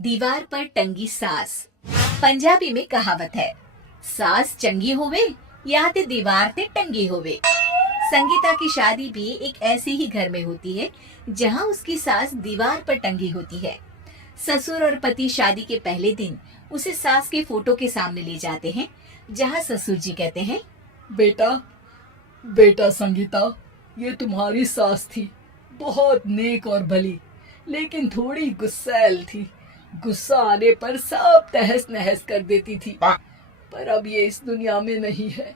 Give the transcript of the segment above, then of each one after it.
दीवार पर टंगी सास। पंजाबी में कहावत है, सास चंगी होवे या ते दीवार ते टंगी होवे। संगीता की शादी भी एक ऐसे ही घर में होती है जहां उसकी सास दीवार पर टंगी होती है। ससुर और पति शादी के पहले दिन उसे सास के फोटो के सामने ले जाते हैं, जहां ससुर जी कहते हैं, बेटा बेटा संगीता, ये तुम्हारी सास थी, बहुत नेक और भली, लेकिन थोड़ी गुस्सैल थी। गुस्सा आने पर सब तहस नहस कर देती थी, पर अब ये इस दुनिया में नहीं है।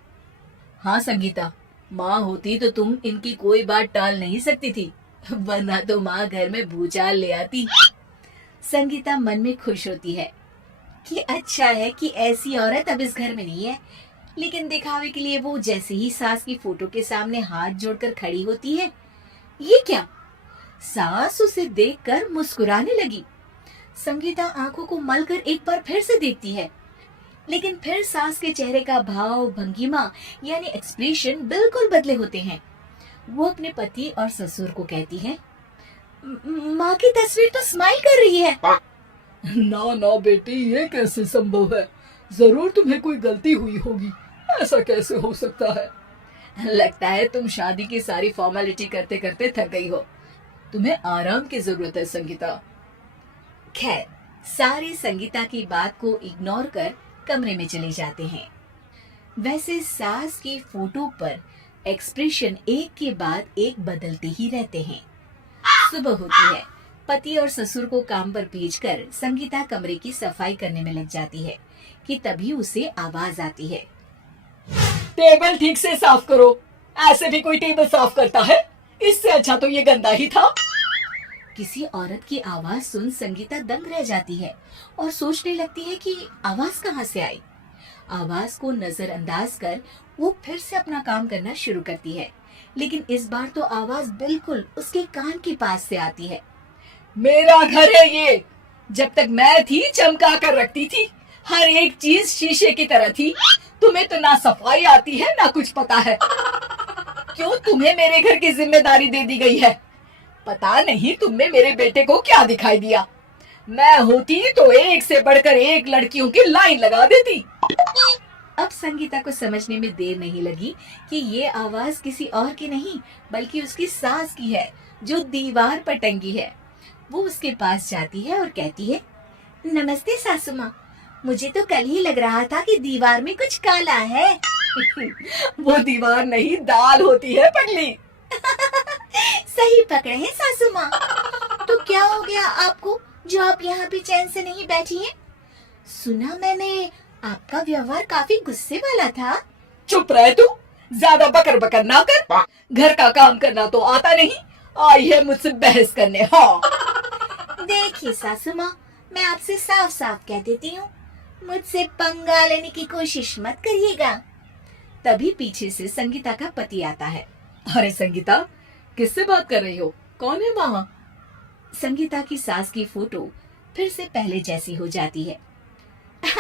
हाँ संगीता, माँ होती तो तुम इनकी कोई बात टाल नहीं सकती थी, वरना तो माँ घर में भूचाल ले आती। संगीता मन में खुश होती है कि अच्छा है कि ऐसी औरत अब इस घर में नहीं है, लेकिन दिखावे के लिए वो जैसे ही सास की फोटो के सामने हाथ जोड़कर खड़ी होती है, ये क्या? सास उसे देखकर मुस्कुराने लगी। संगीता आंखों को मलकर एक बार फिर से देखती है, लेकिन फिर सास के चेहरे का भाव, भंगिमा यानी एक्सप्रेशन बिल्कुल बदले होते हैं। वो अपने पति और ससुर को कहती है, माँ की तस्वीर तो स्माइल कर रही है। ना ना बेटी, ये कैसे संभव है? जरूर तुम्हें कोई गलती हुई होगी, ऐसा कैसे हो सकता है? लगता है तुम शादी की सारी फॉर्मेलिटी करते करते थक गई हो, तुम्हें आराम की जरूरत है संगीता। खैर, सारे संगीता की बात को इग्नोर कर कमरे में चले जाते हैं। वैसे सास की फोटो पर एक्सप्रेशन एक के बाद एक बदलते ही रहते हैं। सुबह होती है, पति और ससुर को काम पर भेजकर संगीता कमरे की सफाई करने में लग जाती है कि तभी उसे आवाज आती है, टेबल ठीक से साफ करो। ऐसे भी कोई टेबल साफ करता है? इससे अच्छा तो ये गंदा ही था। किसी औरत की आवाज सुन संगीता दंग रह जाती है और सोचने लगती है कि आवाज कहाँ से आई। आवाज को नजरअंदाज कर वो फिर से अपना काम करना शुरू करती है, लेकिन इस बार तो आवाज बिल्कुल उसके कान के पास से आती है। मेरा घर है ये। जब तक मैं थी चमका कर रखती थी, हर एक चीज शीशे की तरह थी। तुम्हें तो ना सफाई आती है ना कुछ पता है। क्यों तुम्हें मेरे घर की जिम्मेदारी दे दी गई है? पता नहीं तुमने मेरे बेटे को क्या दिखाई दिया। मैं होती तो एक से बढ़कर एक लड़कियों की लाइन लगा देती। अब संगीता को समझने में देर नहीं लगी कि ये आवाज किसी और की नहीं बल्कि उसकी सास की है, जो दीवार पर टंगी है। वो उसके पास जाती है और कहती है, नमस्ते सासू माँ, मुझे तो कल ही लग रहा था कि दीवार में कुछ काला है। वो दीवार नहीं, दाल होती है पगली। सही पकड़े हैं सासू माँ। तो क्या हो गया आपको जो आप यहाँ भी चैन से नहीं बैठी हैं? सुना मैंने आपका व्यवहार काफी गुस्से वाला था। चुप रहे तू, ज्यादा बकर बकर ना कर। घर का काम करना तो आता नहीं, आई है मुझसे बहस करने। हाँ देखिए सासू माँ, मैं आपसे साफ साफ कह देती हूँ, मुझसे पंगा लेने की कोशिश मत करिएगा। तभी पीछे से संगीता का पति आता है। अरे संगीता, किससे बात कर रही हो? कौन है वहाँ? संगीता की सास की फोटो फिर से पहले जैसी हो जाती है।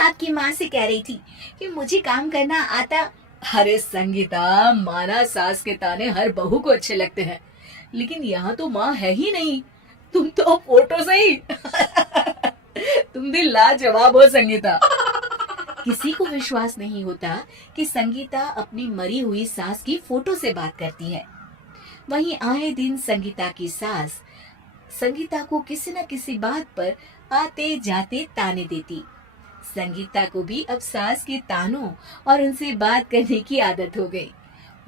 आपकी माँ से कह रही थी कि मुझे काम करना आता। अरे संगीता, माना सास के ताने हर बहू को अच्छे लगते हैं, लेकिन यहाँ तो माँ है ही नहीं, तुम तो फोटो से ही। तुम भी लाजवाब हो संगीता। किसी को विश्वास नहीं होता कि संगीता अपनी मरी हुई सास की फोटो से बात करती है। वहीं आए दिन संगीता की सास संगीता को किसी न किसी बात पर आते जाते ताने देती। संगीता को भी अब सास के तानों और उनसे बात करने की आदत हो गई।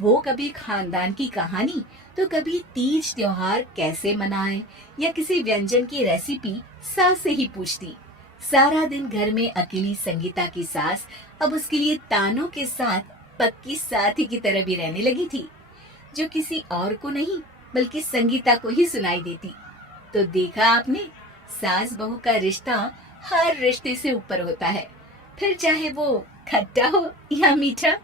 वो कभी खानदान की कहानी तो कभी तीज त्योहार कैसे मनाए या किसी व्यंजन की रेसिपी सास से ही पूछती। सारा दिन घर में अकेली संगीता की सास अब उसके लिए तानों के साथ पक्की साथी की तरह भी रहने लगी थी, जो किसी और को नहीं बल्कि संगीता को ही सुनाई देती। तो देखा आपने, सास बहू का रिश्ता हर रिश्ते से ऊपर होता है, फिर चाहे वो खट्टा हो या मीठा।